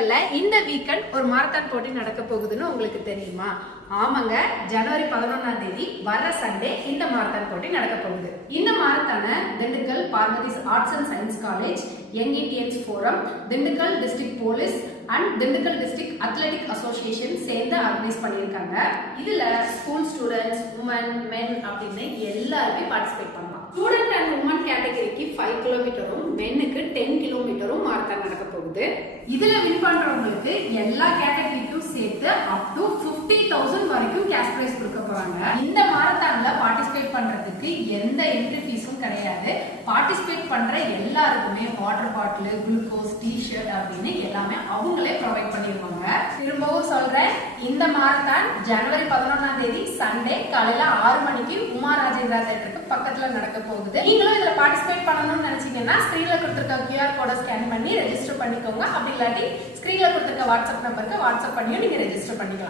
திண்டுக்கல்ல இந்த வீக்கெண்ட் ஒரு மாரத்தான் போட்டி நடக்க போகுதுன்னு உங்களுக்கு தெரியுமா? ஆமாங்க, ஜனவரி 11ஆம் தேதி வர சண்டே இந்த மாரத்தான் போட்டி நடக்க போகுது. இந்த மாரத்தானை Dindigul Parvathi's arts and science college, young Indians forum, Dindigul district police and Dindigul district athletic association சேர்ந்து ஆர்கனைஸ் பண்ணியிருக்காங்க. இதுல ஸ்கூல் ஸ்டூடெண்ட்ஸ், உமன், மென் அப்படின்னு எல்லாருமே பார்ட்டிசிபேட் பண்ணலாம். ஸ்டூடெண்ட் அண்ட் உமன் கேட்டகரிக்கு 5 கிலோமீட்டரும், மென்னுக்கு 10 கிலோமீட்டரும் மாரத்தான் நடக்க போகுது. இதுல வின் பண்றவங்களுக்கு எல்லா கேட்டகரிக்கும் சேர்த்து அப் டு 50,000 வரைக்கும் கேஷ் பிரைஸ் கொடுக்க போறாங்க. இந்த மாரத்தான்ல பார்ட்டிசிபேட் பண்றதுக்கு எந்த என்ட்ரி ஃபீஸும் கிடையாது. பார்ட்டிசிபேட் பண்ற எல்லாருக்குமே வாட்டர் பாட்டில், குளுக்கோஸ், டி-ஷர்ட் அப்படின்னு எல்லாமே அவங்களே ப்ரொவைட் பண்ணிடுவாங்க. திரும்பவும் சொல்றேன், இந்த மாரத்தான் ஜனவரி 11ஆம் தேதி சண்டே காலையில 6 மணிக்கு உமா ராஜேந்திரா தியேட்டருக்கு பக்கத்துல நடக்க போகுது. நீங்களும் இதுல பார்ட்டிசிபேட் பண்ணணும்னு நினைச்சீங்கன்னா ஸ்கிரீன்ல கொடுத்திருக்க QR கோட ஸ்கேன் பண்ணி ரெஜிஸ்டர் பண்ணிக்கோங்க. அப்படி இல்லாட்டி ஸ்கிரீன்ல கொடுத்திருக்க வாட்ஸ்அப் நம்பருக்கு வாட்ஸ்அப் பண்ணியும் நீங்க ரெஜிஸ்டர் பண்ணிக்கலாம்.